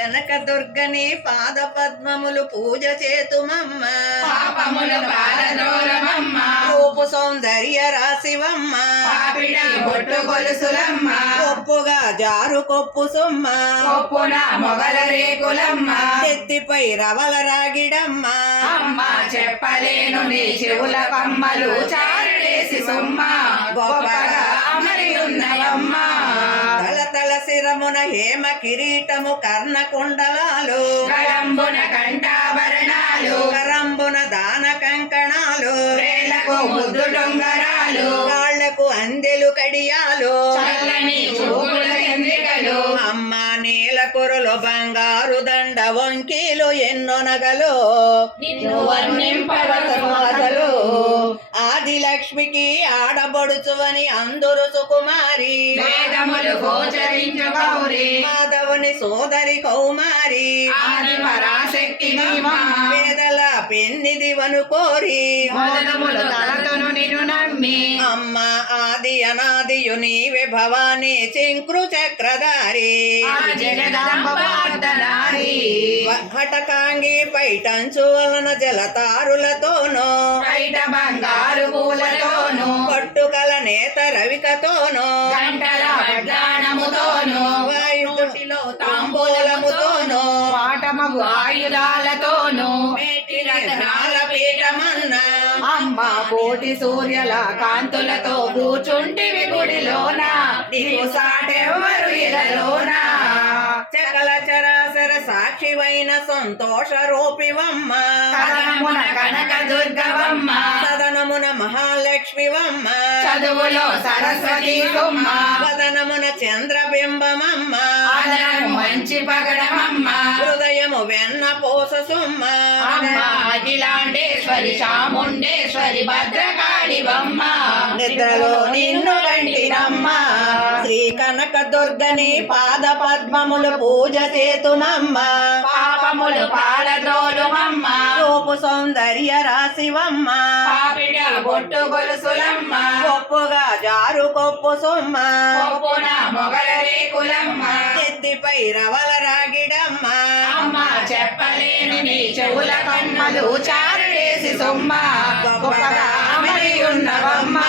కనక దుర్గని పాద పద్మములు పూజ చేతుమమ్మ. పాపములు రూపు సౌందర్య రాశివమ్మ. పాపిడి బొట్టు గొలుసులమ్మ. కొప్పుగా జారు కొప్పు సొమ్మ. కొప్పున మొగల రేకులమ్మ. ఎత్తిపై రవల రాగిడమ్మ. అమ్మ చెప్పలేను నీ చెవుల కమ్మలు చారుడేసి సొమ్మ. గొప్పగా శిరమున హేమ కిరీటము కర్ణ కుండలాలు కళంబున కంఠాభరణాలు. కరంబున దాన కంకణాలు. వేలకు ముద్దు డొంగరాలు. కాళ్ళకు అందెలు కడియాలు. చల్లని చూపుల చంద్రికలు అమ్మ నీల కురులు బంగారు దండ వంకీలు ఎన్నో నగలు. నిన్ను లక్ష్మికి ఆడబడుచువని అందరు సుకుమారి. వేదములు గోచరించు గౌరి మాధవుని సోదరి కౌమారి. ఆది పరాశక్తి వనుకోరి. మొదలములు తలతోను నిన్ను నమ్మి. అమ్మ ఆది అనాదియు నీవే భవానీ చింక్రు చక్రధారి. హటకాంగి పైటంచు వలన జలతారులతోనూ. బయట బంగారు నేత రవికతోనూ గంటల వడ్డాణముతోను వాయుటిలో తాంబూలముతోనూ పాటమగు ఆయుధాలతోను మేటి రత్నాల పీఠమన్న అమ్మ కోటి సూర్యుల కాంతులతో కూచుంటివి గుడిలోన నీవు సాటెవ్వరు ఇలలోన చకల చరాచర సాక్షివైన సంతోష రూపివమ్మ కథనమున కనక దుర్గవమ్మ సదనమున మహాలక్ష్మివమ్మ. చదువులో సరస్వతి వదనమున చంద్రబింబమమ్మ. మంచి పగడమమ్మ. హృదయము వెన్న పోస సుమ్మ అఖిలాండేశ్వరి చాముండేశ్వరి భద్రకాళివమ్మ. నిద్రలో నిన్ను గంటినమ్మ. కనక దుర్గని పాద పద్మములు పూజ చేతుమమ్మ పాపములు పాలద్రోలుమమ్మ రూపు సౌందర్య రాశివమ్మ. పాపిడ బొట్టు గొలుసులమ్మ. కొప్పుగా జారు కొప్పు సొమ్మ. కొప్పున మొగల రేకులమ్మ. ఎత్తిపై రవల రాగిడమ్మ. అమ్మ చెప్పలేని నీ చెవుల కమ్మలు చారుడేసి సొమ్మ. గొప్పగా ఉన్నవమ్మ.